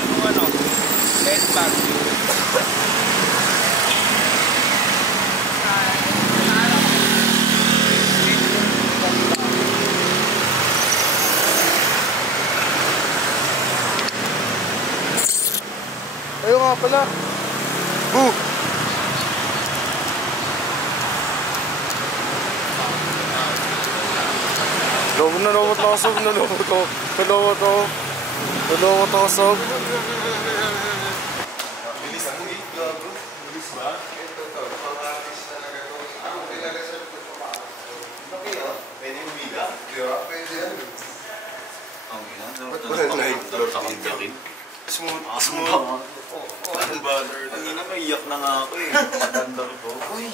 yung ano, head bag. Ayun nga pala. Boo! Nalawat na kasog, nalawat ako kasog. Bilis mo gago. Bilis ba? Pwede yung biga? Pwede yan. Ang ina? Ba't ba na like? Smooth. Ano ba? Ang ina, maiyak na nga ako eh. Maganda ko. Uy!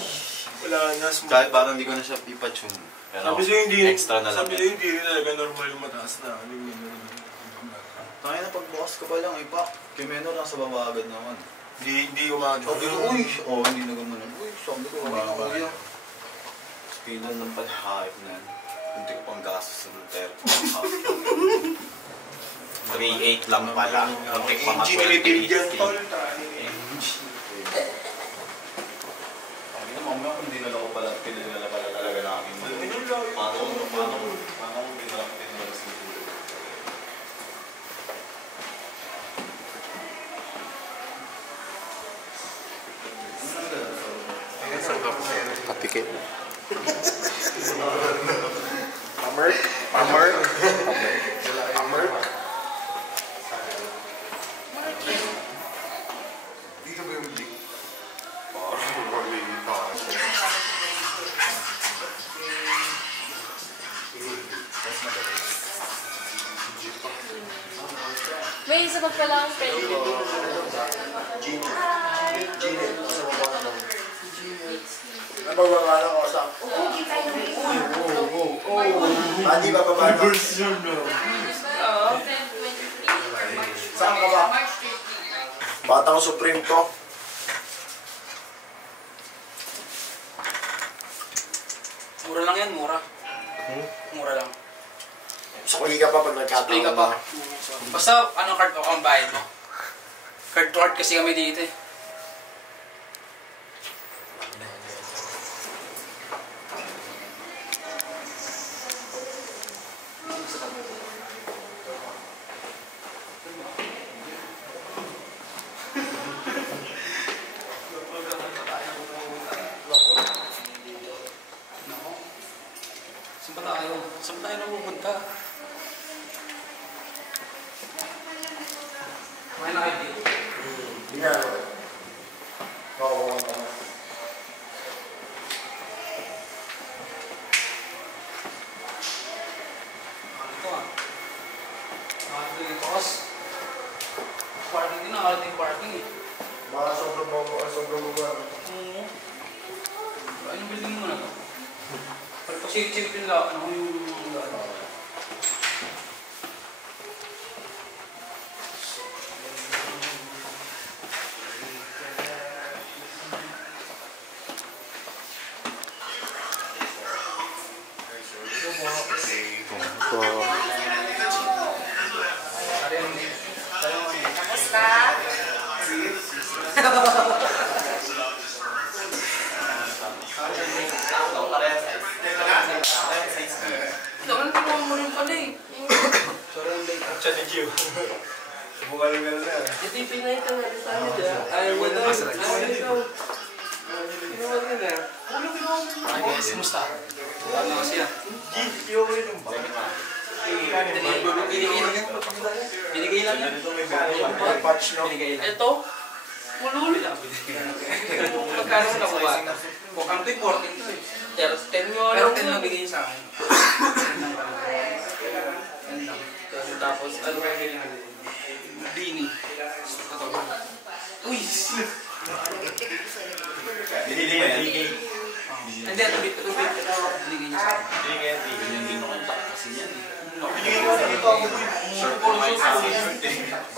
Wala na. Kahit parang hindi ko na siya ipatune. Pero extra na lang. Sabi niya hindi rin talaga normal yung mataas na. Tayo na pagbukas ko pa lang, ipak. Kimeno lang sa baba agad naman. Hindi umaga. Sabi ko, uy! Oo, hindi na gano'n. Uy, sabi ko, uy. Speedan ng palahayip na yan. Hindi ko pang gastos sa Duterte. 3.8 lang pala. Muntik pa Engine rebuild yan, tol. Sabi na, mamaya kung dinala ko pala, pinadala pala talaga namin. Paano kung dinala ko pinadala sa Duterte? Kapikit. Pamerk. Dito ba yung big? May isa pa pala ang friend ko. Nababala ko sa... Hindi ba babala? Oo, Saan ka ba? Batang Supreme to. Mura lang yan, mura. Mura lang. Sukli ka pa pag nagkataon. Play ka pa. Basta, ano card ako ang bayad mo? Card to card kasi kami dito eh. Saan tayo napupunta? May na kayo dito? Hindi nga. Oo. Ano ito ah? Nakakito yung tokas. Parking din, nakakito yung parking eh. Baka sobrang baba. Oo. Anong building mo na to? Pero pasilip yung lang, ano yung lang? kamusta? Daman pinuha mo rin pala eh. Sorry, late. Chat ni Gio. Bukaling ka na. Ito yung pinahita nga sa amin dyan. Ayaw mo daw. Ayaw mo daw. Pinuha nila. Ay guys, kumusta? Ano kasi ah? Gio mo yun. Binigay lang yan. Patch, no? Binigay lang. Ito? Mulul. Magkano mo nakuha? Bukang ito 14 to eh. 10 yun. Pero 10 lang bigay sa akin. Tapos, ano ba yung bigay natin? Dini. Uy! Binili mo yan? Hindi, ito binigay niya sa akin. Binili yan, hindi mo kontak kasi yan eh. Binigay ko na ito ako. Short po nga sa akin.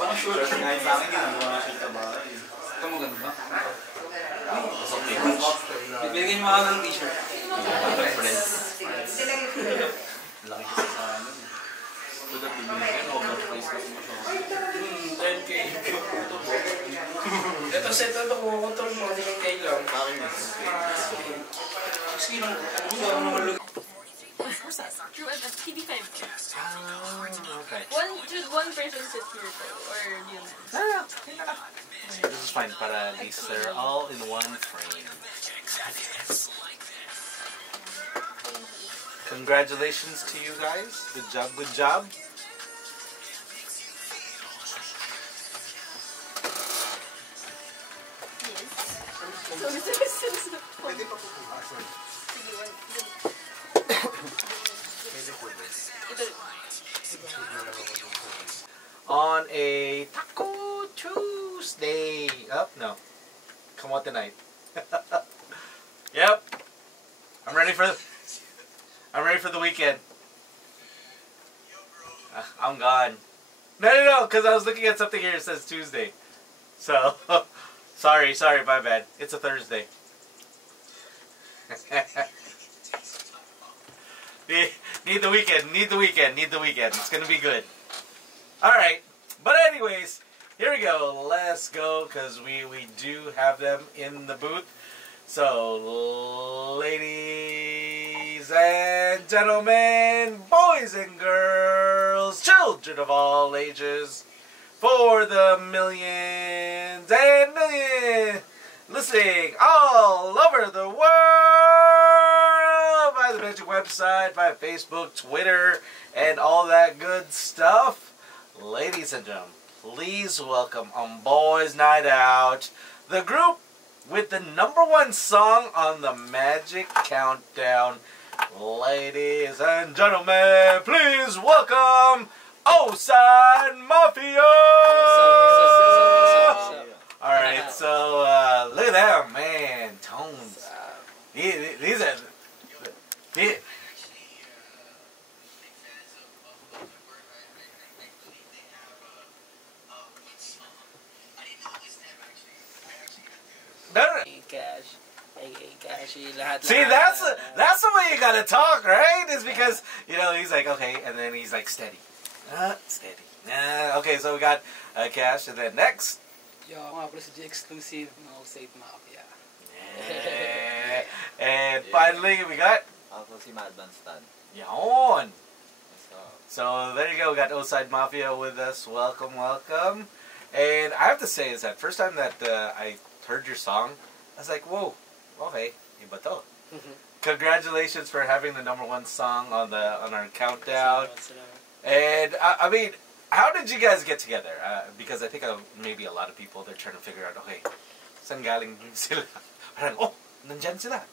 Parang short nga sa akin, ginagawa na siya tabahay. Ito maganda ba? Pasok ni Binigay niyo mga ng t-shirt. friends. Laki kasi sa ano. Ito dati binigay, overprice kasi masyado. 10K. Tapos ito ito, kukontrol mo kasi kung kailan. Sige lang, True, TV5. Okay. Should one person sit here though, or do you This is fine, para at least they're all in one frame. Congratulations to you guys. Good job, good job. Pwede pa po. Sige, On a Taco Tuesday. No. Come on tonight. Yep. I'm ready for the weekend. I'm gone. No, because I was looking at something here that says Tuesday. So, sorry, my bad. It's a Thursday. Need the weekend. It's gonna be good. Alright, but anyways, here we go. Let's go, because we do have them in the booth. So, ladies and gentlemen, boys and girls, children of all ages, for the millions and millions listening all over the world by the Magic website, by Facebook, Twitter, and all that good stuff. Ladies and gentlemen, please welcome on Boys Night Out, the group with the #1 song on the Magic Countdown. Ladies and gentlemen, please welcome Outside Mafia! Alright, so look at them, man. Tones. These are... See, that's the way you gotta talk, right? Is because, you know, he's like, okay, and then he's like, steady. Steady. Okay, so we got Cash, and then next. Yo, nga pala si G-Exclusive, mga Outside Mafia. Yeah. And finally, we got... Ako si Madman Stan. Yawn! So, there you go. We got Outside Mafia with us. Welcome, welcome. And I have to say, is that first time that I heard your song, I was like, whoa, okay, iba to. Congratulations for having the #1 song on our countdown. And I mean, how did you guys get together? Because I think maybe a lot of people, they're trying to figure out, okay, saan galing sila? Parang, oh, nandyan sila.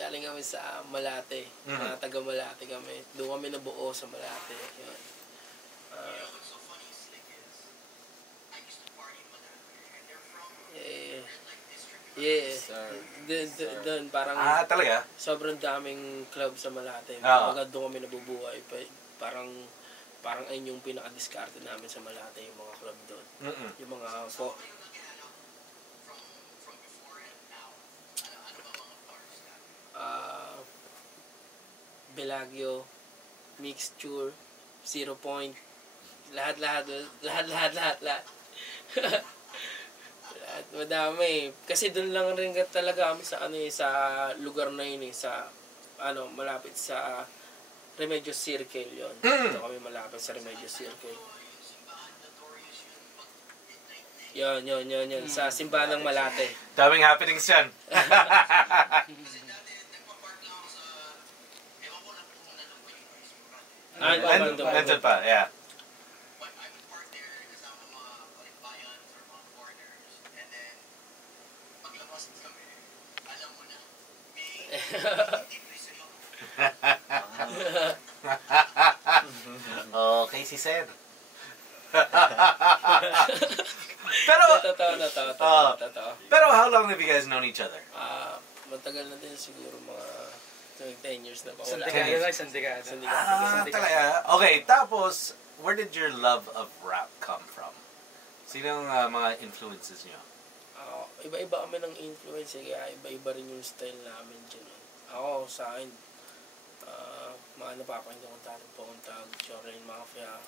Galing kami sa Malate. Mga taga Malate kami. Doon kami nabuo sa Malate. Doon parang talaga? sobrang daming club sa Malate. Pagka doon kami nabubuhay. Parang ayun yung pinaka-discarte namin sa Malate, yung mga club doon. Yung mga Bellagio, Mixture, 0 Point, lahat. Madami. Kasi doon lang rin talaga kami sa sa lugar na yun sa malapit sa Remedios Circle yon. Dito kami malapit sa Remedios Circle. Yon. Sa Simbahan ng Malate. Daming happenings yan. Nandun pa, yeah. Okay, si Sir. Pero how long have you guys known each other? Matagal na din siguro mga 10 years na pa. Sandikada. Talaga. Okay, tapos, where did your love of rap come from? Sinong mga influences niyo? Iba-iba kami ng influence, kaya iba-iba rin yung style namin dyan. Ako, sa akin, mga napapakinggan kong talent po kong tawag, Jordan Mafia.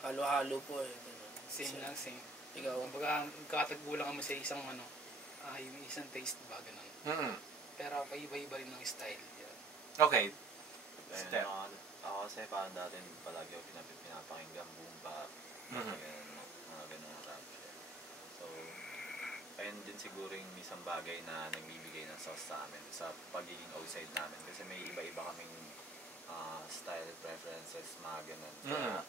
Halo-halo po eh. Same lang, same. Ikaw? Kumbaga, kakatagbo lang kami sa isang yung isang taste ba, ganun. Pero iba-iba rin ng style. Yan. Okay. Step. Ako kasi parang dati palagi ako pinapakinggan boom bap, mga ganun rap. So, ayun din siguro yung isang bagay na nagbibigay ng sauce sa amin sa pagiging outside namin. Kasi may iba-iba kaming style preferences, mga ganun. Kaya,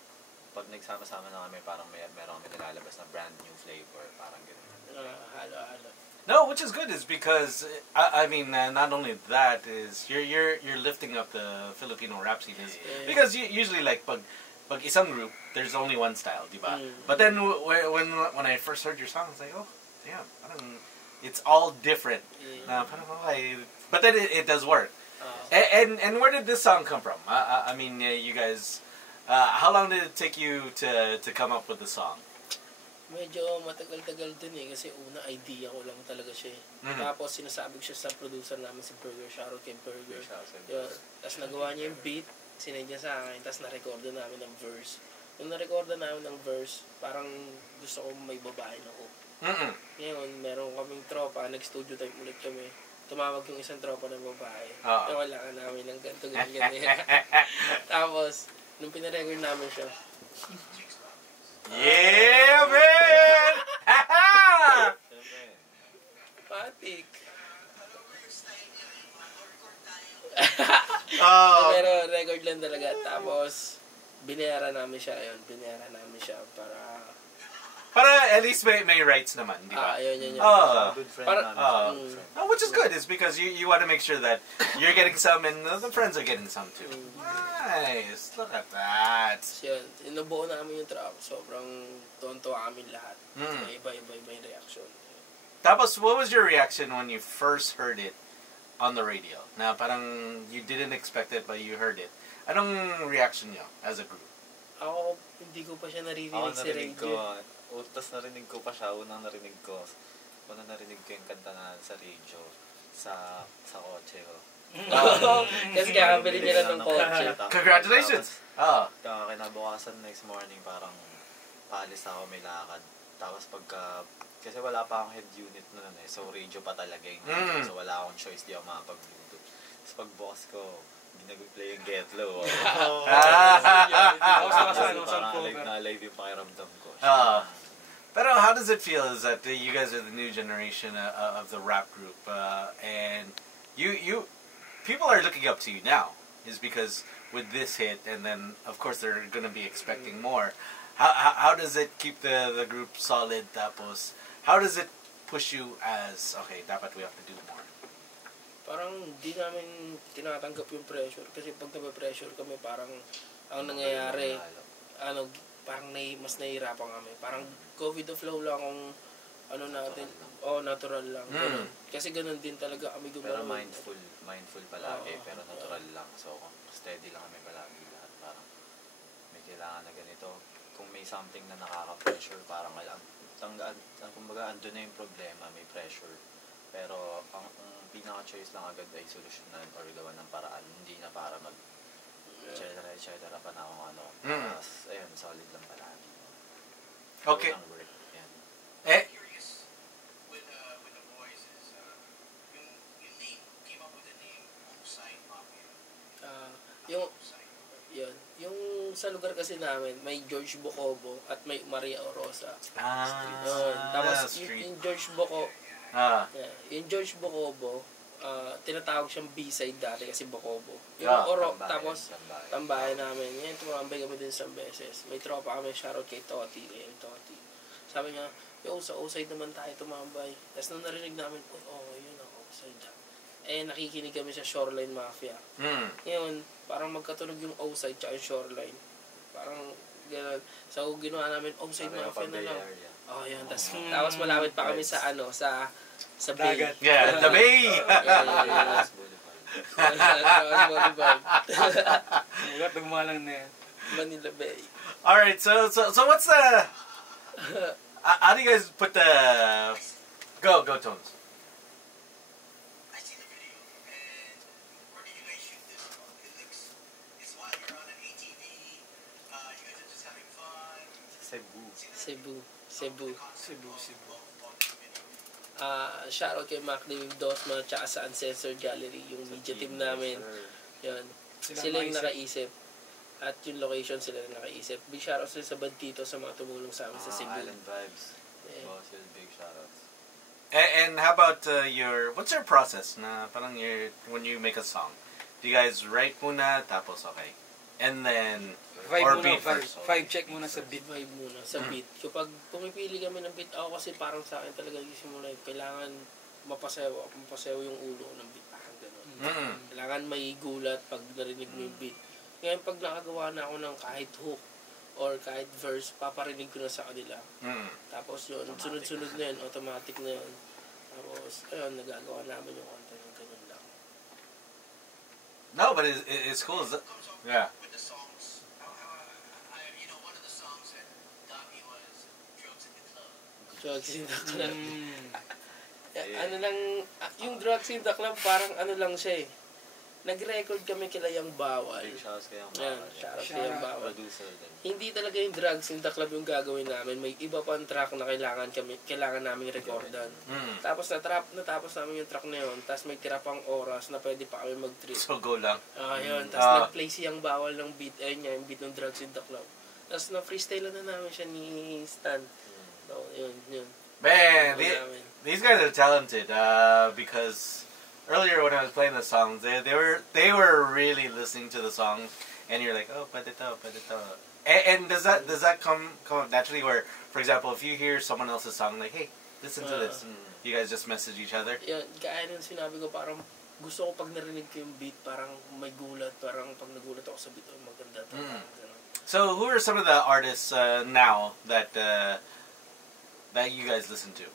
pag nagsama-sama na kami, parang meron kami nilalabas na brand new flavor, parang ganun. Halo-halo. No, which is good, is because I mean, not only that is you're lifting up the Filipino rap scene, because usually like pag isang group, there's only one style, diba? But then when I first heard your song, I was like, oh, damn, it's all different. But then it does work. And where did this song come from? I mean, you guys, how long did it take you to come up with the song? Medyo matagal-tagal din kasi una idea ko lang talaga siya Tapos sinasabi ko siya sa producer namin si Burger, shoutout kay Burger. Tapos nagawa niya yung beat, sinend niya sa akin, tapos na-recorda namin ng verse. Nung na-recorda namin ng verse, parang gusto ko may babae na ko. Ngayon, meron kaming tropa, nag-studio time ulit kami. Tumawag yung isang tropa ng babae. Wala ka namin ng ganito, ganyan. Tapos, nung pinarecord namin siya, yeah, man! Patik. Pero record lang talaga. Tapos, binayaran namin siya para at least may rights naman, di ba? Yun. Good friend namin. Which is good, is because you want to make sure that you're getting some and the friends are getting some too. Nice, look at that. Yun, inubuo namin yung trap. Sobrang tontuwa kami lahat. Iba-iba yung reaction. Tapos, what was your reaction when you first heard it on the radio? Na parang you didn't expect it but you heard it. Anong reaction niyo as a group? Ako, hindi ko pa siya naririnig sa radio. Tapos narinig ko pa siya, unang narinig ko yung kanta na sa radio, sa kotse ko. Kasi kakabili nila ng kotse. Congratulations! Kinabukasan next morning, parang paalis ako, may lakad. Tapos kasi wala pa akong head unit nun so radio pa talaga yung so wala akong choice, di ako makapag-bluetooth. Tapos pagbukas ko, nag-play yung Get Low. Parang live yung pakiramdam ko. Pero how does it feel is that you guys are the new generation of the rap group, and you people are looking up to you now, is because with this hit, and then of course they're going to be expecting more. How does it keep the group solid? Tapos, how does it push you as, okay, dapat we have to do more? Parang di namin tinatanggap yung pressure, kasi pag nape-pressure kami, parang ang nangyayari, parang mas nahihirapan kami. Parang go with the flow lang kung natin. Natural lang. Kasi ganun din talaga kami Pero gumalaw. mindful palagi, pero natural lang. So, steady lang kami palagi lahat. Parang may kailangan na ganito. Kung may something na nakaka-pressure, parang kumbaga andun na yung problema, may pressure. Pero ang pinaka-choice lang agad ay solusyonan or gawa ng paraan, hindi na para etc. pa na akong ayun, solid lang palagi. Okay. With the boys is yung name, came up with the name Outside Mafia. Yung sa lugar kasi namin, may George Bocobo at may Maria Orosa. Tapos yung George Bocobo, yung George Bocobo, tinatawag siyang B-side dati kasi Bocobo. Yung tapos tambahay namin. Ngayon tumambay kami din isang beses. May tropa kami, shoutout kay Toti. Sabi niya, sa outside naman tayo tumambay. Tapos nung narinig namin, yun ako, outside. Nakikinig kami sa Shoreline Mafia. Ngayon, parang magkatunog yung outside tsaka yung Shoreline. Parang gano'n. So ginawa namin, outside Mafia na lang. Yun. Tapos malapit pa kami sa sa bay. Yeah, the bay! Manila Bay. Alright, so what's the... how do you guys put the... Go, Tones. I see the video, and where did you guys shoot this from? It's while you're on an ATV, you guys are just having fun. Cebu. Shoutout kay Mac David Dosma tsaka sa Uncensored Gallery, yung media team namin. Yan. Sila yung nakaisip. At yung location sila yung nakaisip. Big shoutout sila sa Bandito sa mga tumulong sa amin sa Cebu. Island Vibes. Yeah. Big shoutouts. And how about what's your process na parang when you make a song? Do you guys write muna tapos okay? And then Vibe check muna sa beat. Vibe muna sa beat. Kapag pumipili kami ng beat, ako kasi parang sa akin talaga yung simula, kailangan mapasayaw yung ulo ng beat. Ganun. Kailangan may gulat pag narinig mo yung beat. Ngayon pag nakagawa na ako ng kahit hook or kahit verse, paparinig ko na sa kanila. Tapos yun, sunod-sunod na yun, automatic na yun. Tapos, ayun, nagagawa namin yung kanta yung ganun lang. No, but it's cool. Yeah. With the songs, one of the songs that got me was Drugs in the Club. Drugs in the Club. Ano lang, yung Drugs in the Club, parang ano lang siya eh. Nag-record kami kila Yang Bawal. Big shoutouts kay Yang Yan, Bawal. shoutout kay Yang Bawal. Producer din. Hindi talaga yung Drugs in the Club yung gagawin namin. May iba pang track na kailangan naming recordan. Tapos natapos namin yung track na yun. Tapos may tira pang oras na pwede pa kami mag-trip. So go lang. Yun. Tapos nag-play si Yang Bawal ng beat. Ayun niya, yung beat ng Drugs in the Club. Tapos na-freestyle na namin siya ni Stan. So, yun. Man, these guys are talented because earlier when I was playing the songs, they were really listening to the songs, and you're like, oh, pwede to. And does that come naturally? Where, for example, if you hear someone else's song, like, hey, listen to this, you guys just message each other. Yeah, kaya nung sinabi ko, parang gusto ko pag narinig ko yung beat, parang may gulat, parang pag nagulat ako sa beat, oh, maganda to. So, who are some of the artists now that you guys listen to?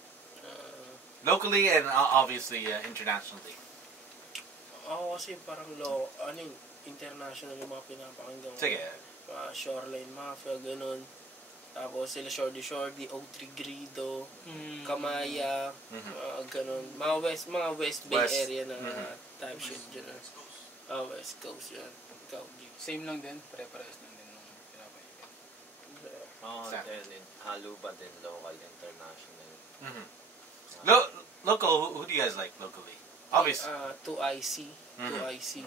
Locally and obviously internationally. Ako kasi parang international yung mga pinapakinggan ko. Sige. Shoreline Mafia, ganun. Tapos sila Shorty, O3 Grido, Kamaya, ganun. Mga West Bay area na type shit dyan. West Coast yan. Same lang din, pare-pares lang din nung pinapakinggan. Halo pa din, local, international. Local, who do you guys like locally? Obviously. 2IC. 2IC.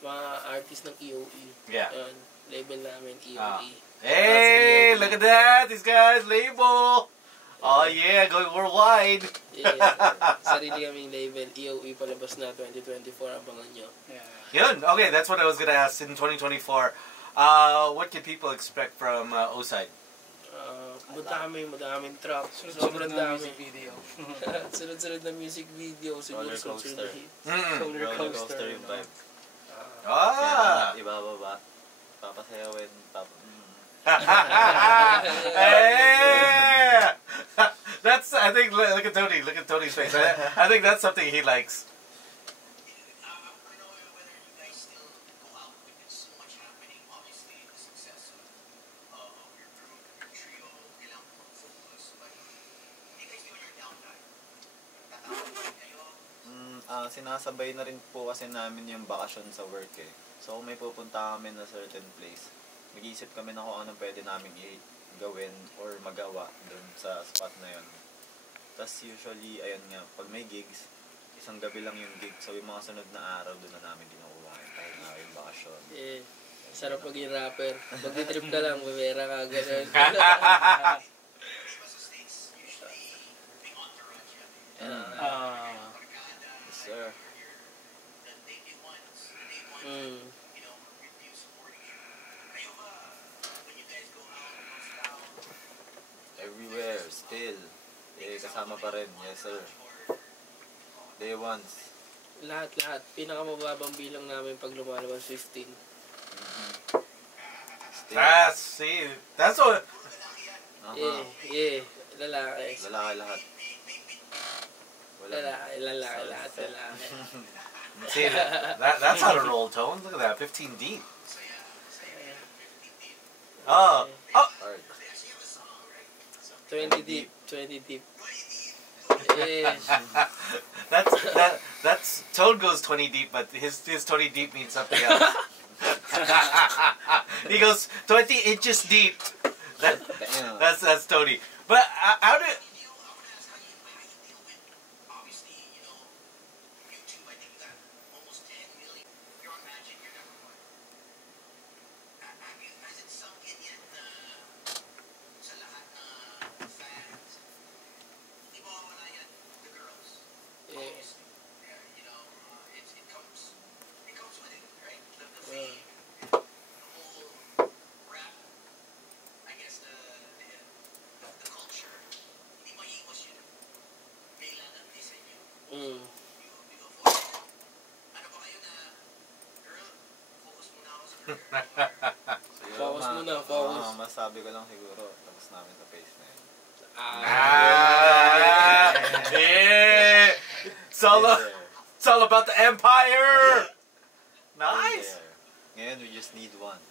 Mga artist ng EOE. Yeah. Yan. Label namin, EOE. Hey, look at that! These guys, label! Oh yeah, going worldwide! Yeah. Sarili kaming label, EOE palabas na 2024, abangan nyo. Yun, okay, that's what I was gonna ask in 2024. What can people expect from O-Side? Madaming trap. Sunod-sunod na music video. Sunod-sunod na music video. Siguro sunod-sunod na hit. Roller coaster yung vibe. Ibababa. Papasayawin. Hey! That's, I think, look at Tony's face. I think that's something he likes. Sinasabay na rin po kasi namin yung bakasyon sa work eh. So kung may pupunta kami na certain place, mag-iisip kami na kung anong pwede namin gawin or magawa dun sa spot na yun. Tapos usually, ayun nga, pag may gigs, isang gabi lang yung gig. So yung mga sunod na araw, dun na namin ginukuha kahit na yung bakasyon. Sarap maging rapper. Mag-trip ka lang, bumera ka, gano'n. Sir. Everywhere, still. Kasama pa rin. Yes, sir. Day ones. Lahat. Pinakamababang bilang namin pag lumalabas 15. That's what... Yeah. Lalaki. Lalaki lahat. Lalaki. See, that's how to roll, Tones. Look at that, 15 deep. Oh. 20 deep. Yeah. That's Toad goes 20 deep, but his 20 deep means something else. He goes 20 inches deep. Yeah. That's Tony. But how did? Focus muna, focus. Masabi ko lang siguro, tapos namin sa page na yun. Yeah! It's all about the empire! Nice! Ngayon, we just need one.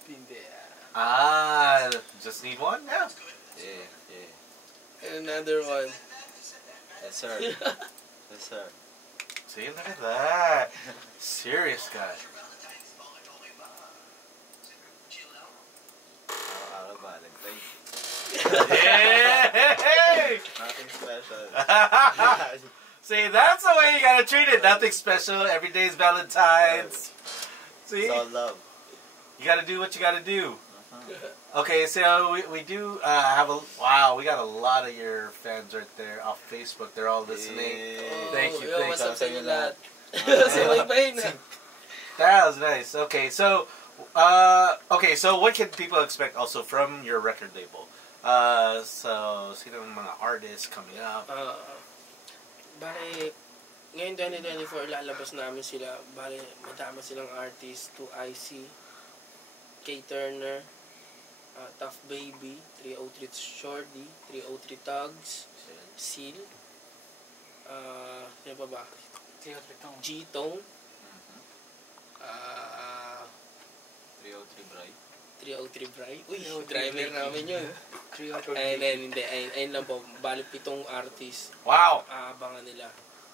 Just need one? Yeah. Yeah. And another one. Yes, sir. Yes, sir. See, look at that. Serious guy. Hey! Nothing special. See, that's the way you gotta treat it. Nothing special. Every day's Valentine's. See? It's all love. You gotta do what you gotta do. Okay, so we do have wow, we got a lot of your fans right there off Facebook. They're all listening. Thank you. What's up sa inyo lahat? That was nice. Okay, so what can people expect also from your record label? So, sino mga artists coming up? Bale, ngayon 2024, lalabas namin sila. Bale, madama silang artist, 2IC, K-Turner, Tough Baby, 303 Shorty, 303 Tugs, Seal, ano pa ba? G-Tone, 303 Bry. 303 Bry. Uy, driver namin yun. Ayun lang po. Bali 7 artist. Wow! Aabangan nila.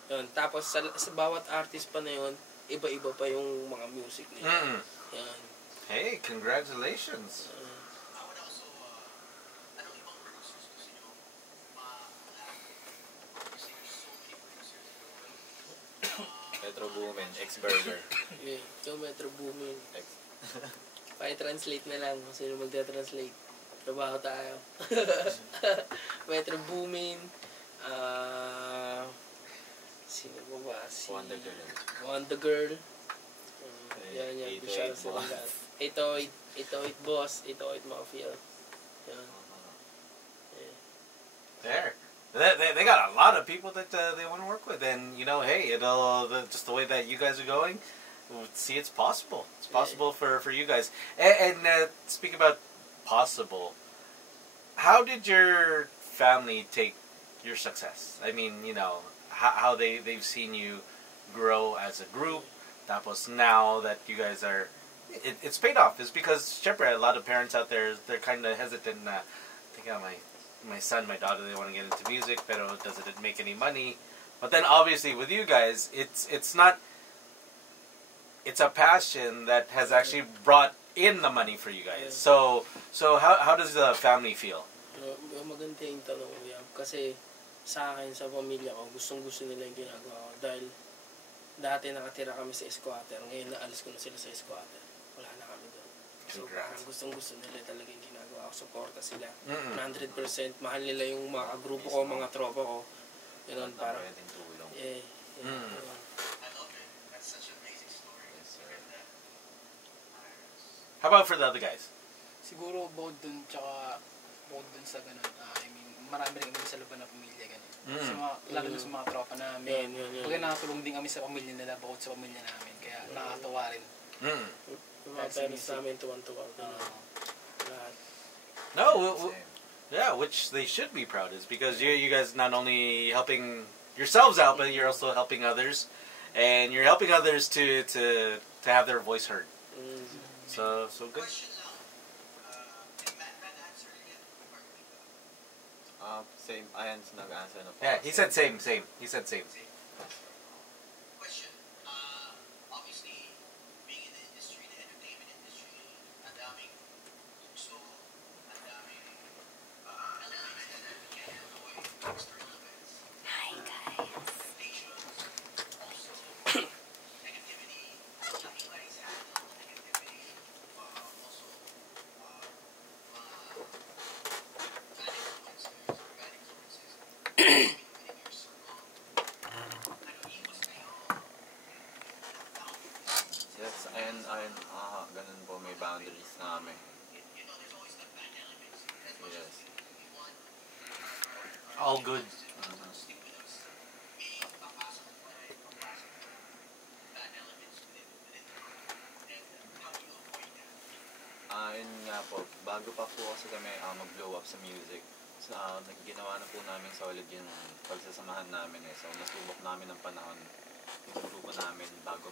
Yun. Tapos sa bawat artist pa na yun, iba-iba pa yung mga music nila. Yan. Hey, congratulations! Metro Boomin, ex-burger. Yeah, so Metro Boomin. Pa-translate na lang kung sino magta-translate. Trabaho tayo. Metro Boomin. Sino ba? Wonder Girl. Wonder Girl. Yan. Bishara sila lahat. Ito, Boss. Ito, Mafia. Yan. There. They got a lot of people that they want to work with, and you know, hey, just the way that you guys are going, see, it's possible. It's possible for you guys. And speak about possible. How did your family take your success? I mean, you know, how they've seen you grow as a group. Tapos now that you guys are, it's paid off. It's because, syempre, a lot of parents out there, they're kind of hesitant. Thinking of my son, my daughter, they want to get into music, pero does it make any money? But then obviously with you guys, it's not, it's a passion that has actually brought in the money for you guys. So how does the family feel? Maganda yung tanong mo yan. Kasi sa akin, sa pamilya ko, gustong-gusto nila yung ginagawa ko. Dahil dati nakatira kami sa squatter. Ngayon naalis ko na sila sa squatter. Wala na kami doon. So parang gustong-gusto nila talaga yung ginagawa ko. Suporta sila. 100%. Mahal nila yung mga grupo ko, mga tropa ko. Ganun, parang How about for the other guys? Siguro bukod dun, tsaka bukod dun sa ganun, I mean, marami rin kami sa laban ng pamilya, ganun. Sa mga, lalo na sa mga tropa namin. Kaya nakatulong din kami sa pamilya nila, bukod sa pamilya namin. Kaya nakakatawa rin. Yung mga parents namin, tuwan-tuwa. Which they should be proud is because you guys not only helping yourselves out, but you're also helping others, and you're helping others to have their voice heard. So good. Same. Ayan's nag-answer na po. Yeah, he said same. He said same. Question. Obviously, being in the industry, the entertainment industry, ang daming tukso, ang daming All good. Yun nga po, bago pa po kasi kami mag-blow up sa music, ginawa na po namin solid yung pagsasamahan namin eh. So nasubok namin ng panahon yung grupo namin bago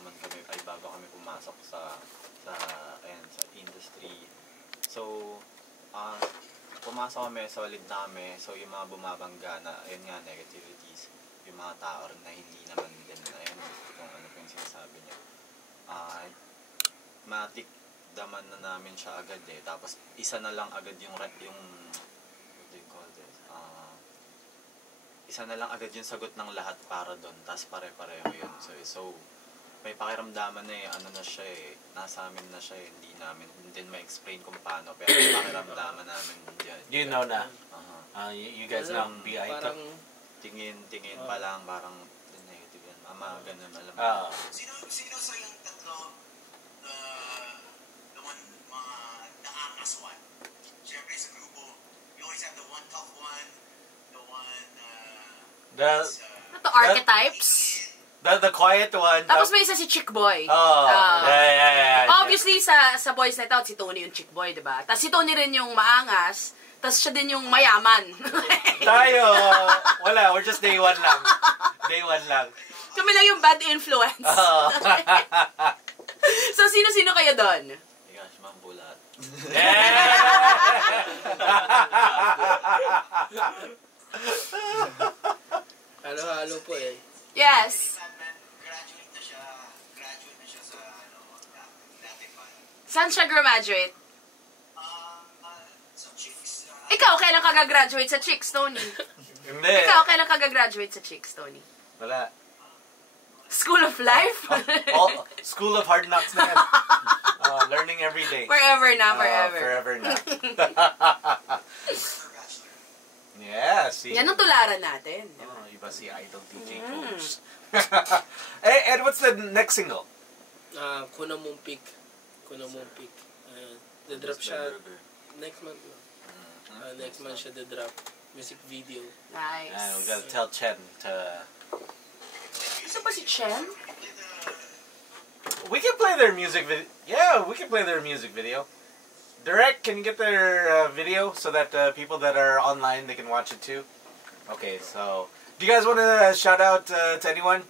kami pumasok sa industry. So pumasok kami, solid na kami. So yung mga bumabangga na, ayun nga, negativities, yung mga tao rin na hindi naman din, ayun, kung ano po yung sinasabi niya. Matik daman na namin siya agad eh. Tapos isa na lang agad yung what do you call this? Isa na lang agad yung sagot ng lahat para doon. Tapos pare-pareho yun. So may pakiramdaman na eh, ano na siya eh, nasa amin na siya eh, hindi namin din ma-explain kung paano, pero may pakiramdaman namin yan. You know na. You guys know BI. Parang tingin pa lang, parang negative yan. Mama, ganun, alam mo. Sino sa yung tatlo mga nakakaswan? Siyempre sa grupo, you always have the one tough one, the one Ito, archetypes. The quiet one. Tapos may isa si Chick Boy. Yeah. Obviously, sa Boys Night Out, si Tony yung Chick Boy, diba? Tapos si Tony rin yung maangas. Tapos siya din yung mayaman. Tayo, wala. We're just day one lang. Day one lang. Kami lang yung bad influence. So, sino-sino kayo doon? Gosh, mambulat. halo-halo po eh. Yes. Graduate na siya sa dati pa. Saan siya graduate? Sa Chicks. Ikaw, kailan ka gagraduate sa Chicks, Tony? Hindi. Ikaw, kailan ka gagraduate sa Chicks, Tony? Wala. School of Life? School of Hard Knocks na yan. Learning every day. Forever na, forever. Forever na. Yeah, see? Yan ang tularan natin. Iba si Idol DJ Coach. Hey, and what's the next single? Kuna Mong Peak. The-drop siya next month. Next month siya the-drop. Music video. Nice. And we gotta tell Chen to... Gusto ba si Chen? We can play their music video. Yeah, we can play their music video. Direct, can you get their video so that people that are online, they can watch it too? Okay, so... Do you guys want to shout out to anyone?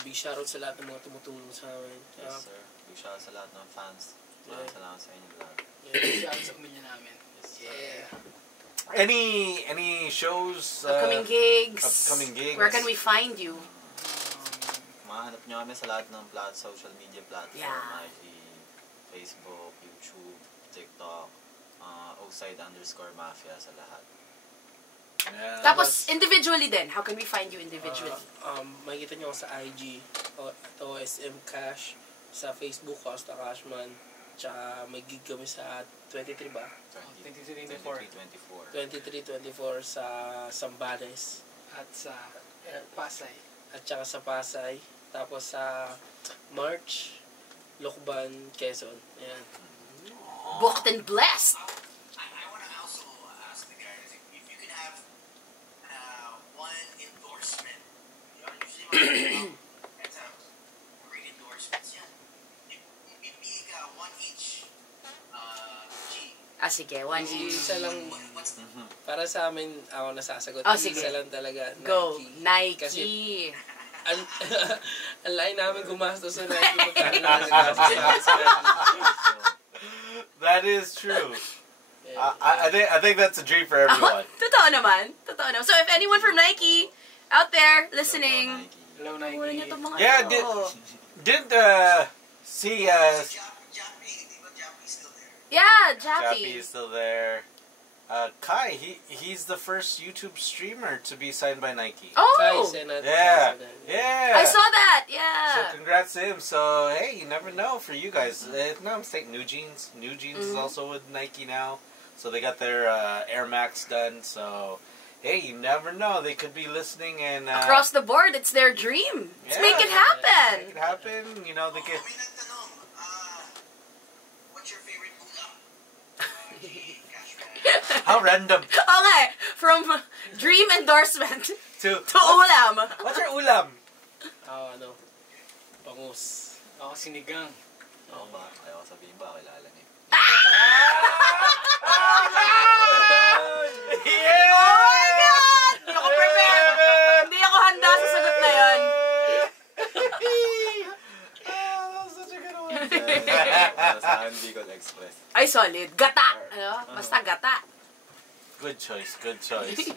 Big shoutout sa lahat ng mga tumutulong sa amin. Yes, sir. Big shoutout sa lahat ng fans. Salamat sa inyo lahat. Big shoutout sa pamilya namin. Yeah. Any shows? Upcoming gigs? Upcoming gigs? Where can we find you? Mahanap nyo kami sa lahat ng social media platform. Yeah. IG, Facebook, YouTube, TikTok, @oside_mafia sa lahat. Yeah. Tapos, individually din. How can we find you individually? Makikita nyo ako sa IG, OSM Cash, sa Facebook, Costa Cashman, tsaka may gig kami sa 23 ba? 23-24. 23-24 sa Zambales. At sa Pasay. At tsaka sa Pasay. Tapos sa March, Lokban, Quezon. Ayan. Booked and blessed. I want to also ask the guys if you could have one endorsement. Usually that's great endorsements yan. Pipili ka one each. G. Sige, one each. Isa lang, para sa amin, ako nasasagot. Sige. Isa lang talaga, Nike. Go, Nike. Kasi, ang lain namin gumastos sa Nike. Magkano na nagagastos sa Nike. That is true. I think that's a dream for everyone. Totoo naman. So if anyone from Nike out there listening, Hello, Nike. Yeah, did see yeah, Jappy Jappy. is still there. Kai, he's the first YouTube streamer to be signed by Nike. Oh, Yeah. I saw that. Yeah. So congrats to him. So hey, you never know for you guys. No mistake, New Jeans. New Jeans is also with Nike now. So they got their Air Max done. So hey, you never know. They could be listening and Across the board, it's their dream. Let's make it happen. Make it happen. You know they could. May nagtanong, what's your favorite ulam? How random. Oo nga eh. From dream endorsement to ulam. What's your ulam? Ano? Bangus. Ako sinigang. Ako ba? Ayaw ko sabihin ba? Kilala niya. Yeah! Oh my God! Hindi ako prepared. Hindi ako handa sa sagot na yun. That's such a good one. Sa akin, Bicol Express. Ay, solid. Gata. Ano? Basta gata. Good choice, good choice.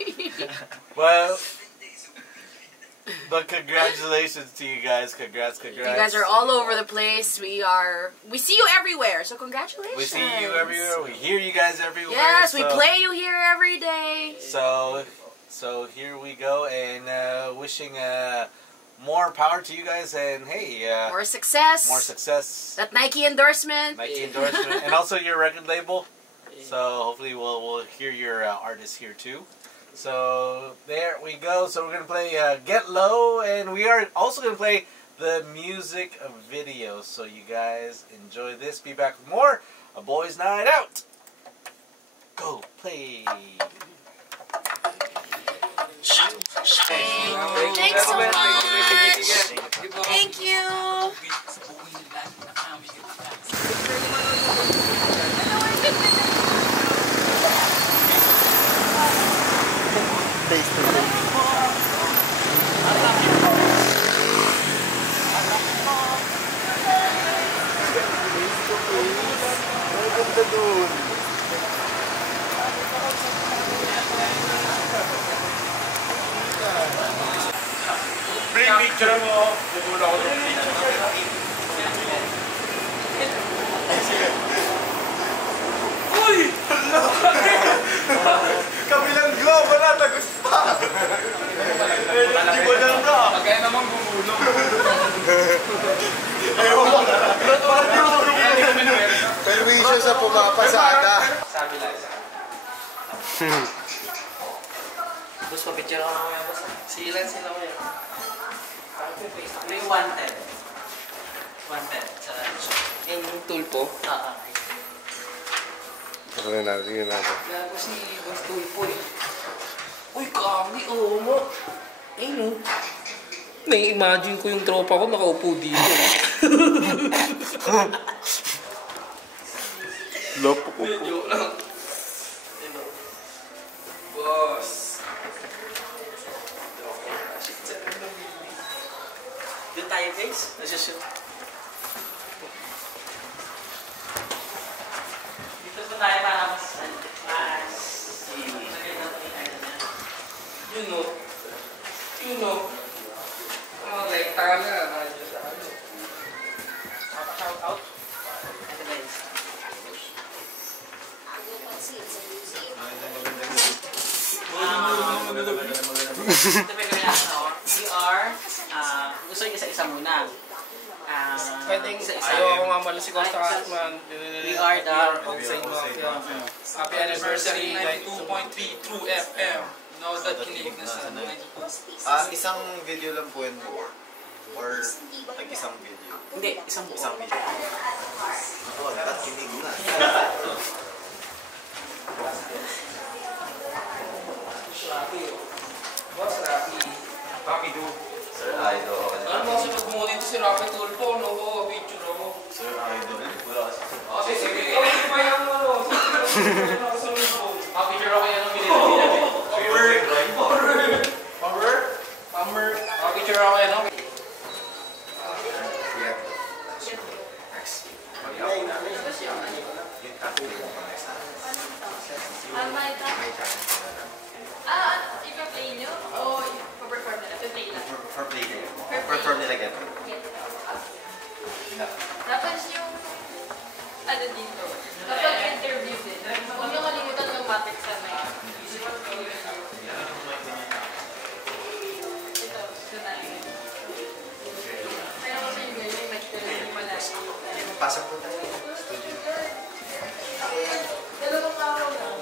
Well, but congratulations to you guys. Congrats. You guys are all over the place. We see you everywhere. So congratulations. We see you everywhere. We hear you guys everywhere. Yes, we play you here every day. So here we go, and wishing more power to you guys, and hey, more success. More success. That Nike endorsement. And also your record label. So hopefully we'll hear your artists here too. So there we go. So we're gonna play Get Low, and we are also gonna play the music video. So you guys enjoy this. Be back with more A Boys Night Out. Go play. Thanks so much. Thank you. Bring picture mo. Nagula ko ng picture. Uy! Kabilang globe, wala, tagus pa. Hindi mo lang ka. Pagkaya naman gumulong. Perwisyo sa pumapasada. Sabi lang sa Boss, pa-picture ako mamaya, boss. Sila mo yan. May 110. 110 sa lunch. Yung tulpo. Tingnan natin. Gago si Boss Tulpo eh. Uy, kami, oo mo. Ayun o. Nai-imagine ko yung tropa ko nakaupo dito. Lopo ko. Joke lang. Boss. Doon tayo, guys. Nasushoot. Dito po tayo para mas... Yun o. Like, tala. Shout out. Ito, guys. Ito may gawin natin ako. We are... gusto nyo isa-isa muna. Pwedeng isa-isa. ayaw ako nga malasig ako sa Katman. We are the... Happy anniversary 92.3 True FM. Know that kinig na sa 90. Isang video lang po yun. Or isang video. Hindi, isang buo. Isang video. Oo, dapat kinig na. Boss, Rapi Do. Sir Idol. Ano mo sunod mo dito si Rapi Tulpo? No, picture mo. Sir Idol. Wala kasi. Sige. Hindi pa yung ano. Picture ako yan ang binili. Power. Picture ako yan. Ipa-play nyo? O pa-perform nila? Pa-play lang? Perform nila again. Dapat yung ano dito. Dapat interview din. Huwag nyo kalimutan yung matik sa may. Pero kasi yung ganyan, nag-interview pala. Pasok po tayo. Dalawang araw lang.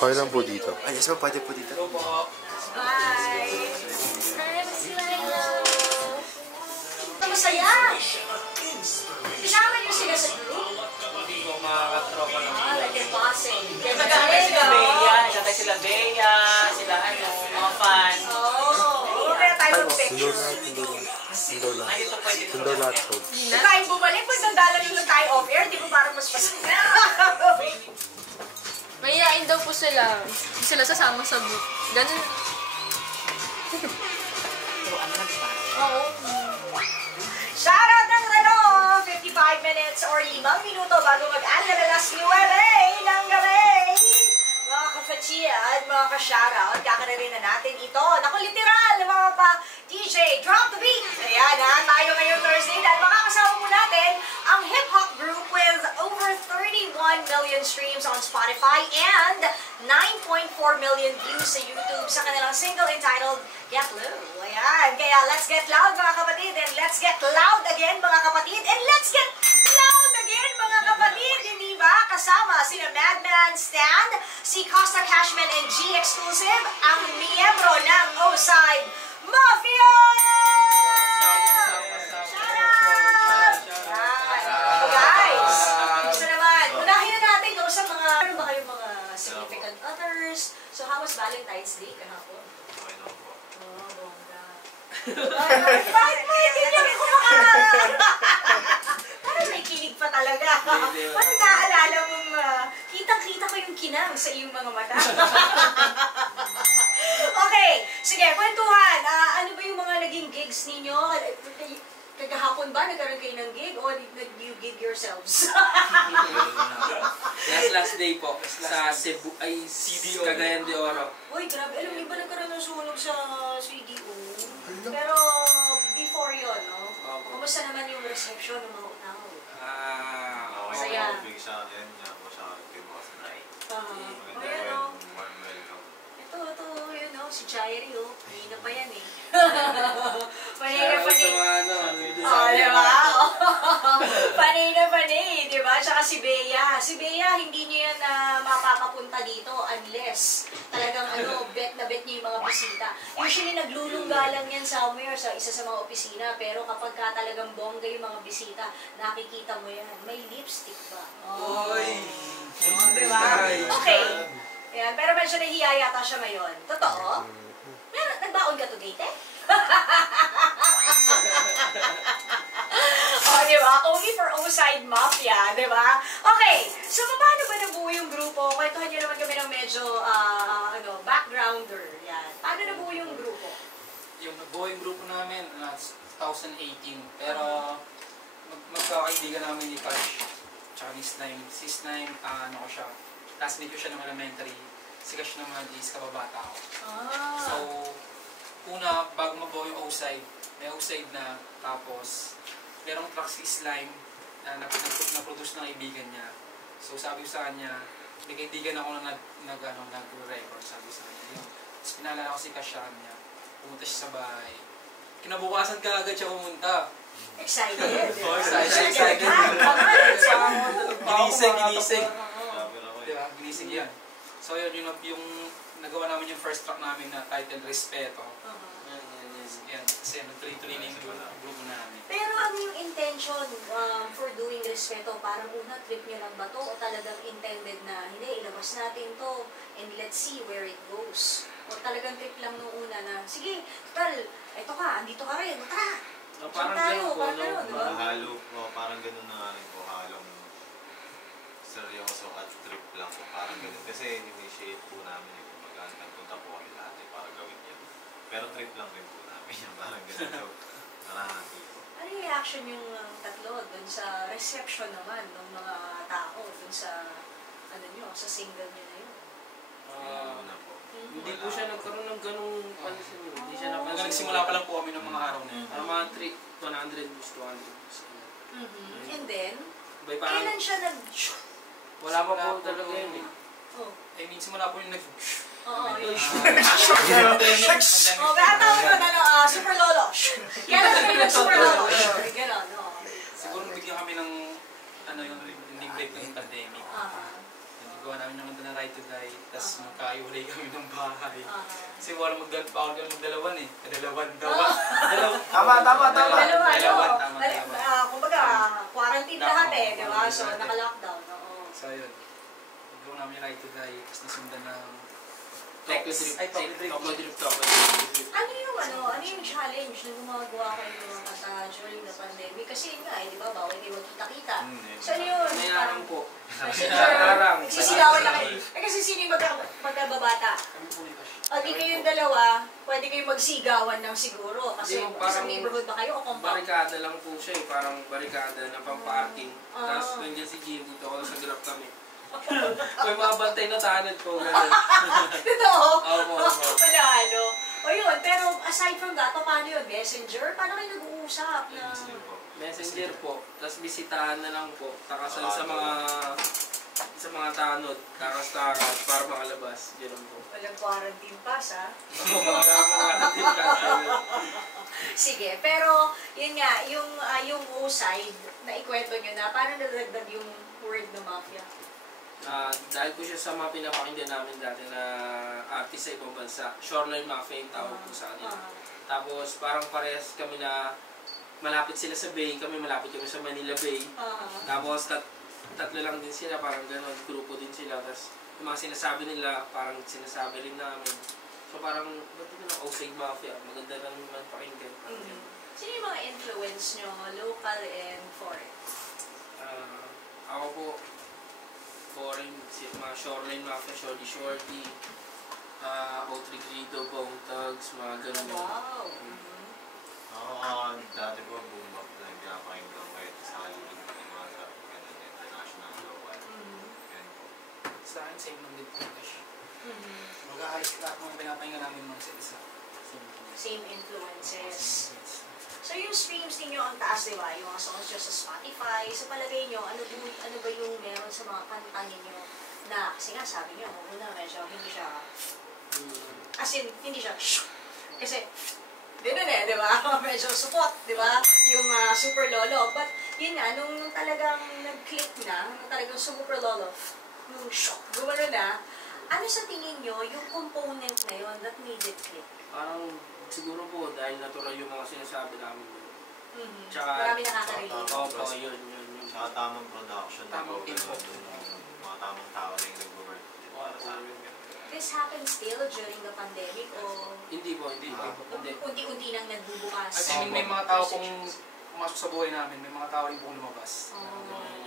Okay lang po dito. Ay, yes po, pwede po dito. Bye! Masaya! as a group? Hindi ko makakatropa lang. Like your bossing. Kaya Nagkakay sila Bea, nagkakay sila Bea, sila mga fan. Kaya tayo mag-picture. Hindi lahat. Tayo bumalik, pag nagdala nyo tayo off-air, di ba parang mas masaya? Mahihain daw po sila. Hindi sila sasama sa book. Ganun. Oo. Shoutout ng Reno! 55 minutes or 5 minuto bago mag-alas alas 9 ng gabi. Mga ka-fachiyad, mga ka-shoutout, kakaririn na natin ito. Naku, literal, mga pa-DJ, drop the beat! Ayan ha, tayo ngayong Thursday dahil makakasama po natin ang hip-hop group with over 31 million streams on Spotify and 9.4 million views sa YouTube sa kanilang single entitled Get Low. Ayan, kaya let's get loud mga kapatid and let's get loud again mga kapatid and let's get loud again mga kapatid, hindi ba? Kasama sina Madman Stan, si Costa Cashman and G Exclusive, ang miyembro ng O-Side Mafia! Guys, gusto naman, unahin na natin yung sa mga, ano ba kayong mga significant others? So, how was Valentine's Day kahapon? Oh, bongga. Bakit mo hindi niyo kumakain? Parang may kilig pa talaga. Parang naaalala mong kitang-kita ko yung kinang sa iyong mga mata. Okay, sige, kwentuhan. Ano ba yung mga naging gigs ninyo? Kagahapon ba nagkaroon kayo ng gig o you gig yourselves? Last day po sa Cebu, ay CDO, Cagayan de Oro. Uy, grabe. Alam, iba nagkaroon ng sunog sa CDO. Pero before yun, no? Kumusta naman yung reception ng mga tao? Masaya. Big shot yan niya po sa Timos Night. Ayan, ito, yun, no? Si Jairi, oh. Kanina pa yan, eh. Panay na panay. Diba? Panay na panay, diba? Tsaka si Bea. Si Bea, hindi niya yan mapapapunta dito unless talagang bet na bet niya yung mga bisita. Usually, naglulungga lang yan somewhere sa isa sa mga opisina. Pero kapag ka talagang bongga yung mga bisita, nakikita mo yan. May lipstick ba? Oy! Diba? Okay. Ayan, pero medyo nahiya yata siya ngayon. Totoo? Nagbaon ka to date eh? Oh, diba? Only for O-Side Mafia, diba? Okay, so paano ba nabuo yung grupo? Kwentuhan niyo naman kami ng medyo, backgrounder. Yan. Paano nabuo yung grupo? Yung nabuo yung grupo namin, 2018. Pero, magkakaibigan namin ni Cash, tsaka ni Slime. Si Slime, ko siya, classmate ko siya ng elementary. Si Cash naman is kababata ako. So, una, bago mabuo yung O-Side, may O-Side na, tapos, merong track si Slime na na-produce ng kaibigan niya. So, sabi ko sa kanya, may kaibigan ako na nag-record, sabi sa kanya. Yun. Tapos, pinalala ko si Cash sa kanya. Pumunta siya sa bahay. Kinabukasan ka agad siya pumunta. Excited. Excited. Ginising. Diba? Ginising yan. So yun, yung nagawa namin yung first track namin na title Respeto. Yan, kasi nagtuloy-tuloy na yung grupo namin. Pero ano yung intention for doing Respeto? Parang una, trip nyo lang ba to? O talagang intended na, hindi, ilabas natin to and let's see where it goes? O talagang trip lang nung una na, sige, total, eto ka, andito ka rin, tara! Parang gano'n po, diba? Parang gano'n na nga rin po, halong seryoso at trip lang po, parang gano'n. Kasi initiate po namin yung nagpunta po kami dati para gawin yan. Pero trip lang rin po namin yan, parang gano'n. So, narahati po. Ano yung reaction yung tatlo dun sa reception naman ng mga tao dun sa, sa single nyo na yun? Hindi po siya nagkaroon ng ganong pansin. Hindi siya Nagsimula pa lang po kami ng mga araw na yun. Parang mga 100 views, 200 views. And then, kailan siya nag... Wala pa po talaga yun eh. I mean, simula po yung nag... Oo, yun. Super Lolo. Kailan kayo nag-Super Lolo? Ganon, no. Siguro bigyan kami ng, yung break ng pandemic. gawa namin ng ganda ng Ride to Die, tapos magkaiwalay kami ng bahay. Kasi wala bawal kami magdalawan eh. Dalawan daw. Tama. Dalawan. Kumbaga, quarantine lahat eh, di ba? So, naka-lockdown. So, yun. Gawa namin yung Ride to Die, tapos nasundan ng Tokyo Drift. Ano yung challenge na gumagawa kayo ng mga kanta during the pandemic? Kasi nga, di ba, bawal kayo magkita-kita. So, ano yun? Mayarang po. Messenger. Sisigawan na kayo. Kasi sino yung magkababata? Di kayong dalawa, pwede kayong magsigawan ng siguro. Kasi sa neighborhood ba kayo o compound? Barikada lang po siya eh. Parang barikada na pang-parking. Tapos nandiyan si Jim dito ako sa grab kami. May mga bantay na tanod po. Totoo? Oo. Panalo. O yun, pero aside from that, paano yun? Messenger? Paano kayo nag-uusap? Messenger po. Tapos bisitahan na lang po. Takasan sa mga tanod. Takas-takas para makalabas. Ganoon po. Walang quarantine pass, ha? Quarantine pass. Sige, pero yun nga, yung O-side, na ikwento nyo na, paano nadagdag yung word na mafia? Dahil po siya sa mga pinapakinggan namin dati na artist sa ibang bansa, Shoreline Mafia yung tawag po sa kanila. Tapos parang parehas kami na malapit sila sa Bay, kami malapit kami sa Manila Bay. Tapos tatlo lang din sila, parang gano'n, grupo din sila. Tapos yung mga sinasabi nila, parang sinasabi rin namin. So parang, ba't ito ng Osage Mafia? Maganda lang naman pakinggan. Sino yung mga influence nyo, local and foreign? Ako po, foreign, mga Shoreline Mafia, Shorty, O3 Grito, Bone Thugs, mga ganun. Wow! Ako, dati po, boom-bap na nagkakaimbang kahit sa halibig ng mga ganun, international local. Yan po. Sa akin, same lang din po. Mag-ahayos lahat mga pinapahinga namin mga isa-isa. Same influences. So yung streams ninyo ang taas, di ba? Yung mga songs nyo sa Spotify. Sa palagay nyo, ano ba yung meron sa mga kanta ninyo na, kasi nga sabi nyo, una medyo hindi siya, as in, hindi siya, kasi, ganun eh, di ba? Medyo support, di ba? Yung super lolo. But yun nga, nung talagang nag-click na, nung talagang super lolo, nung gumano na, ano sa tingin nyo yung component na yun that made it click? Parang siguro po dahil natural yung mga sinasabi namin. Tsaka, marami nakaka-relate. Oo, yun. Tsaka tamang production. Tamang info. Mga tamang tao na yung nag-work. This happened still during the pandemic o? Hindi po. Unti-unti nang nagbubukas. I mean, may mga tao pong pumasok sa buhay namin, may mga tao rin pong lumabas.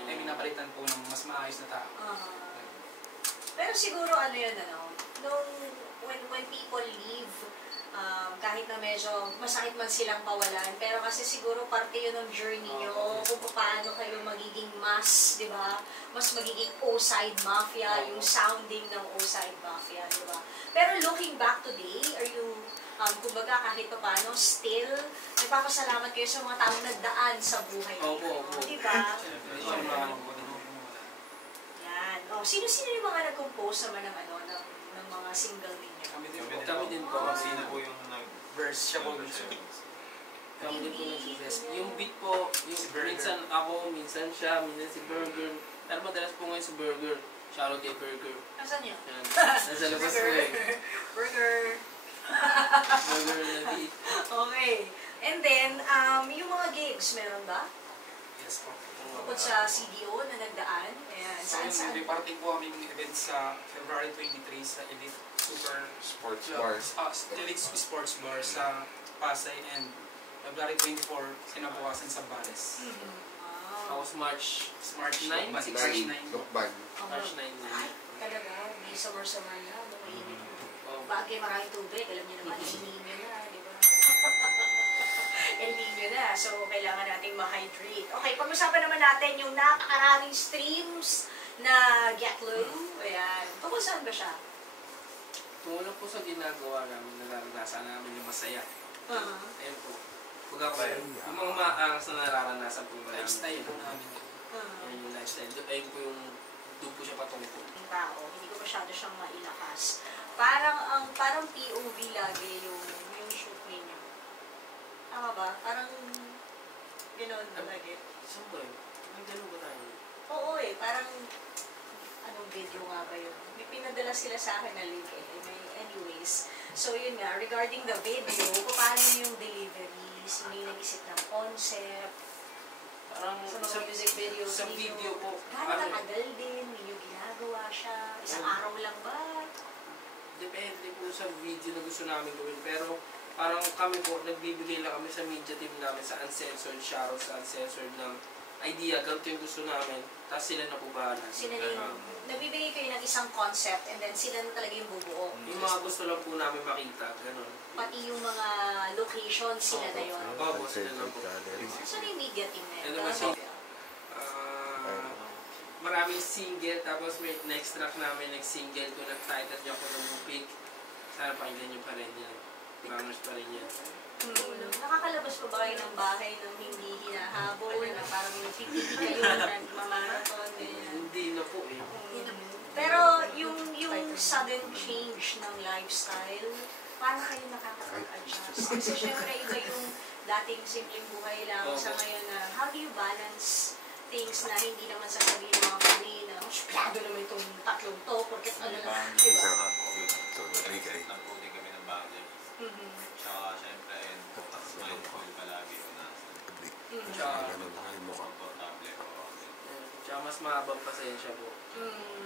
I mean, napalitan po ng mas maayos na tao. Pero siguro ano yun, nung when people leave, kahit na medyo masakit man silang pawalan, pero kasi siguro parte yun ng journey nyo, kung paano kayo magiging mas, di ba? Mas magiging O-side mafia, yung sounding ng O-side mafia, di ba? Pero looking back today, are you, kumbaga kahit pa paano, still, nagpapasalamat kayo sa mga taong nagdaan sa buhay nyo, di ba? Yan. Sino-sino yung mga nag-compose naman ng mga single ninyo? Kami din po. Sino po yung verse siya po. Kami din po nag-suggest. Yung beat po, minsan ako, minsan siya, minsan si Burger. Pero madalas po ngayon si Burger. Shoutout kay Burger. Nasaan yun? Nasa labas po eh. Burger. Burger na beat. Okay. And then, yung mga gigs, meron ba? Yes po. Bukod sa CDO na nagdaan, ayan, saan? May parating po kami event sa February 23 sa Elite Super Sports Bar. Elite Sports Bar sa Pasay and February 24 kinabukasan sa Bales. Tapos March 9? March 9. March 9. Ay, talaga, may summer-summer na, mainit. Bagay maraming tubig, alam niyo naman, El Nino na, di ba? El Nino na, so kailangan nating ma-hydrate. Okay, pag-usapan naman natin yung napakaraming streams na Get Low. Ayan, tungkol saan ba siya? Tungkol po sa ginagawa namin, nararanasan namin yung masaya. Ayun po. Yung mga maangas na nararanasan po namin. Lifestyle po namin. Ayun yung lifestyle. Ayun po yung doon po siya patungkol. Yung tao, hindi ko masyado siyang mailakas. Parang POV lagi yung shoot ninyo. Tama ba? Parang gano'n lagi. Saan ba yun? May gano'n ba tayo? Oo parang anong video nga ba yun? May pinadala sila sa akin na link eh. Anyways, so yun nga, regarding the video, paano yung delivery, sino yung nag-isip ng concept, parang sa mga music videos sa video po. Gano'ng katagal din, ninyo ginagawa siya, isang araw lang ba? Depende po sa video na gusto namin gawin, pero parang kami po, nagbibigay lang kami sa media team namin sa Uncensored, shoutout sa Uncensored ng idea, ganito yung gusto namin, tapos sila na po bahala. Sila na yung, nagbibigay kayo ng isang concept and then sila na talaga yung bubuo. Yung mga gusto lang po namin makita, gano'n. Pati yung mga location, sila na yun. Opo, sila na po. Saan yung media team na yun? Maraming single, tapos may next track namin, next single ko, nag-title niya ko ng Mupik. Sana pakinggan niyo pa rin yan. Bangers pa rin yan. Nakakalabas pa ba kayo ng bahay nang hindi hinahabol na parang pipili kayo nagmamarathon? Hindi na po eh. Pero yung sudden change ng lifestyle, paano kayo nakakapag-adjust? Kasi syempre iba yung dating simpleng buhay lang sa ngayon na how do you balance things na hindi naman sasabihin ng mga family na plado naman itong tatlong to, porket ano lang, di ba? Nagpunin kami ng boundaries. Tsaka syempre, mindful palagi ko na. Tsaka komportable ko. Tsaka mas mahabang pasensya po.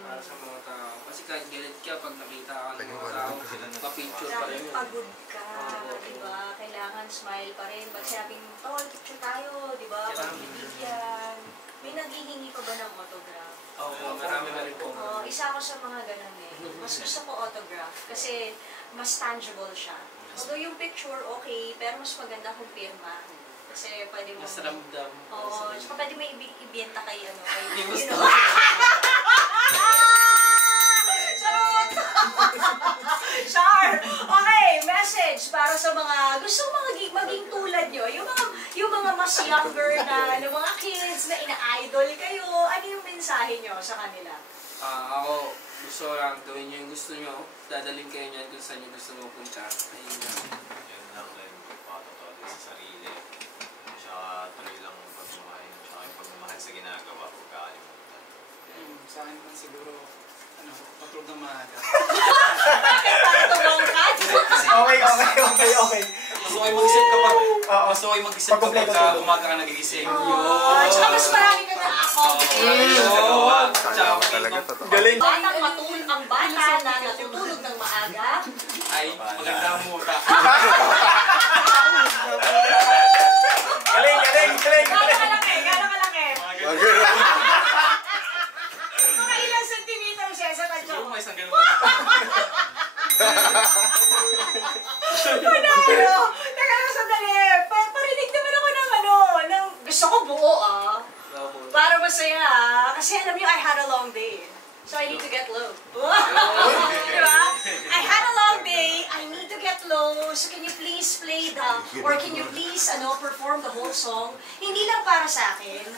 Para sa mga tao. Kasi kahit galit ka, pag nakita ka ng mga tao, kapicture pa rin yun. Pagod ka, di ba? Kailangan smile pa rin. Pag sabing, tol, picture tayo, di ba? Pagbibigyan. May naghihingi pa ba ng autograph? Oo, marami na rin po. Isa ako sa mga ganun eh. Mas gusto ko autograph kasi mas tangible siya. Although yung picture okay, pero mas maganda kung pirma. Kasi pwede mo... Mas ramdam. Oo, tsaka pwede mo ibenta kay ano, kay... Charot! Char! Okay, message para sa mga gustong maging tulad nyo. Yung mga mas younger na mga kids na ina-idol kayo, ano yung mensahe nyo sa kanila? Ako, gusto lang gawin nyo yung gusto nyo. Dadalhin kayo nyo kung saan nyo gusto mo punta. Ayun lang. Yan lang rin. Magpapatotoo din sa sarili. Tsaka tuloy lang ang pagmamahal. Tsaka yung pagmamahal sa ginagawa ko kakalimutan. Sa akin naman siguro, patulog ng maaga. Bakit para tumangkat? Okay. Gusto kayo mag-isip kapag umaga ka nagigising. Tsaka mas marami ka na-accomplish. Galing. Ang bata na natutulog ng maaga. Ay, maganda ang muta. Galing. Gano'ng kalaki? Mga ilang centimeter siya sa kanya. Siguro may isang ganun. Teka lang sandali. Parinig naman ako ng gusto ko buo para masaya kasi alam niyo, I had a long day. So I need to get low. Diba? I had a long day. I need to get low. So can you please play or can you please perform the whole song? Hindi lang para sa akin.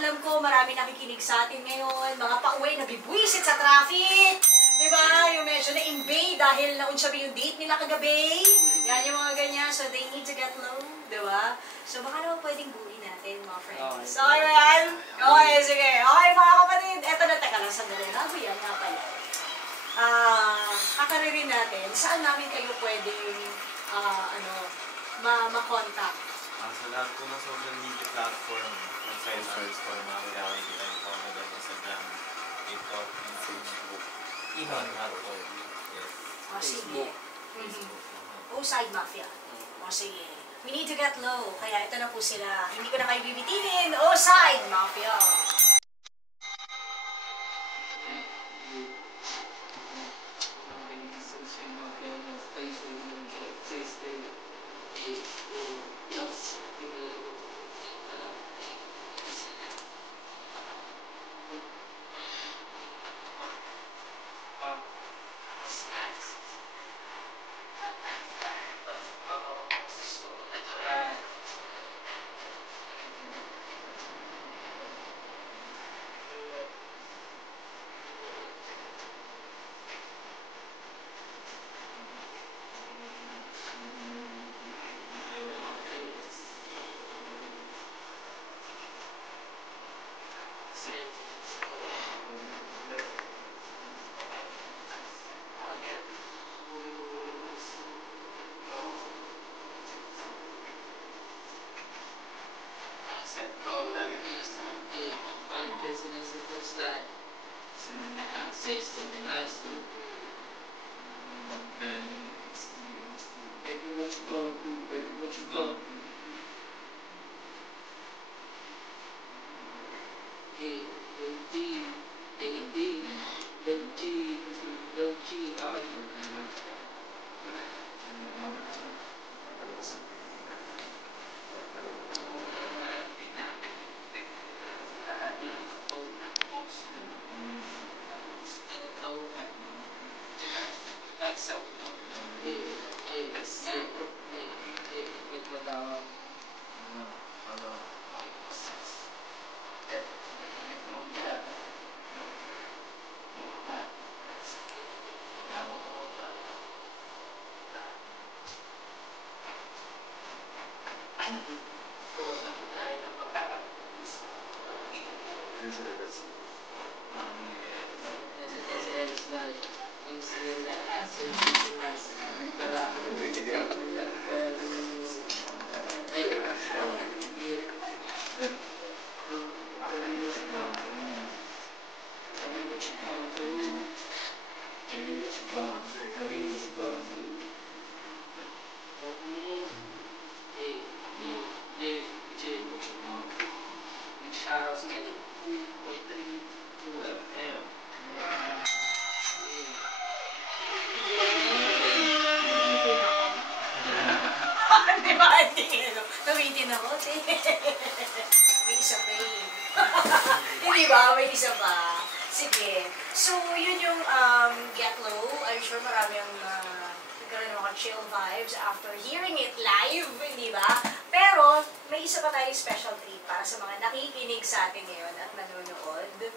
Alam ko marami nakikinig sa atin ngayon. Mga pauwi na bibwisit sa traffic. Diba? Yung medyo na-invade dahil naunsabi yung date nila kagabi. Yan yung mga ganyan. So they need to get low. Diba? So baka naman pwedeng buuin natin, mga friends. So, ayan. Okay, sige. Okay, mga kapatid. Eto na, teka lang, sandali. Nago yan nga pala. Kakaririn natin. Saan namin kayo pwedeng, ma-contact? Sa lahat po ng social media platform, _, mga kailangan kita yung comment, Instagram, TikTok, Facebook, Hotdog. Sige. Side Mafia. Sige. We need to get low. Kaya ito na po sila. Hindi ko na kayo bibitinin. Side Mafia. Nawitin ako. May isa pa eh. Hindi ba? May isa pa. Sige. So, yun yung Get Low. I'm sure marami ang nagkaroon ng mga chill vibes after hearing it live, hindi ba? Pero, may isa pa tayong special treat para sa mga nakikinig sa atin ngayon at nanonood.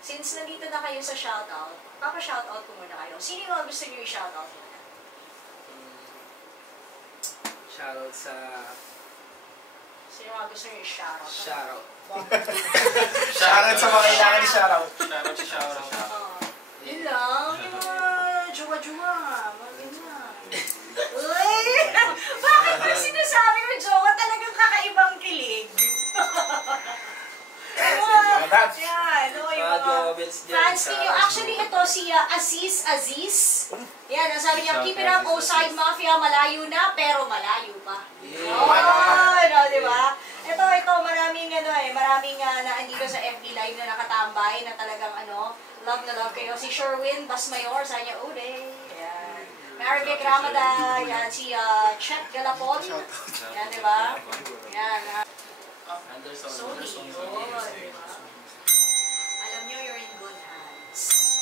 Since nandito na kayo sa shoutout, papa-shoutout ko muna kayo. Sino yung mga gusto nyo i-shoutout muna? Shoutout sa... Sino yung mga gusto nyo i-shoutout? Shoutout. Shoutout sa mga kailangan ni shoutout. Shoutout. Yun lang. Yung mga jowa-jowa. Mga ganyan. Uy! Bakit yung sinasabi mo jowa talagang kakaibang kilig? Yan, no, yung mga fans ninyo. Actually, ito si Aziz. Yan, ang sabi niya, keep it up, Oside Mafia, malayo na, pero malayo pa. Oh, no, di ba? Ito, maraming naandito sa FB Live na nakatambay na talagang love na love kayo. Si Sherwin Basmayor, sabi niya, Ode. Yan. Marvic Ramada, yan, si Chet Galapon. Yan, di ba? Yan, so, alam nyo, you're in good hands.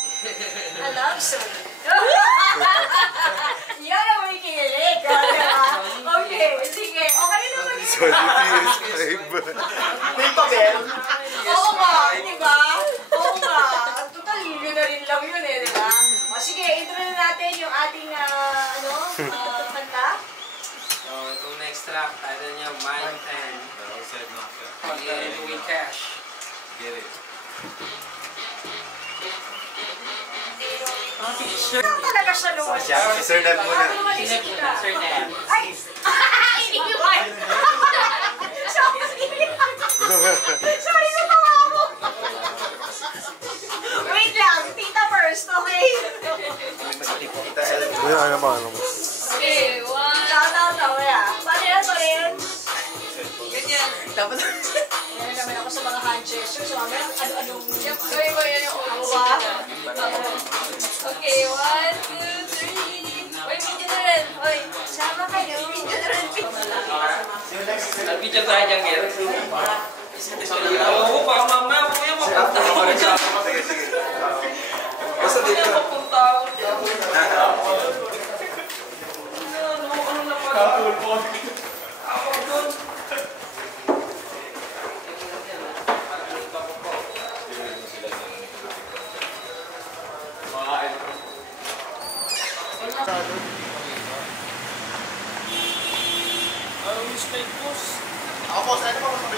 I love Sony. Yan ang may kinilig. Okay, sige. Okay naman yun. May pabel. Oo nga, di ba? Oo nga. Total, yun na rin lang yun di ba? O sige, intro na natin yung ating, kanta. Itong next track, title niya, Mind and With Cash. Get it. Talaga siya naman. Si Sir Ned muna. Sir Ned. Ay! Iniwan! Sorry na tawa mo. Wait lang, tita first, okay? Ano mo? Okay, one. Shout-out na, wala. Paano yan? Ganyan. Dapat yan naman ako sa mga hand gestures. Mamaya, ano-anong... Sorry ba yan yung Ako ba? Okay, 1, 2, 3. Uy, video na rin. Uy, Sama kayo. video na rin. Nag-video tayo dyan, Gero. Oo, baka mamaya kuya mapunta ako dyan. Basta dito. Mapunta ako dyan. Ano na pala? Ako doon. Ako po, saan po?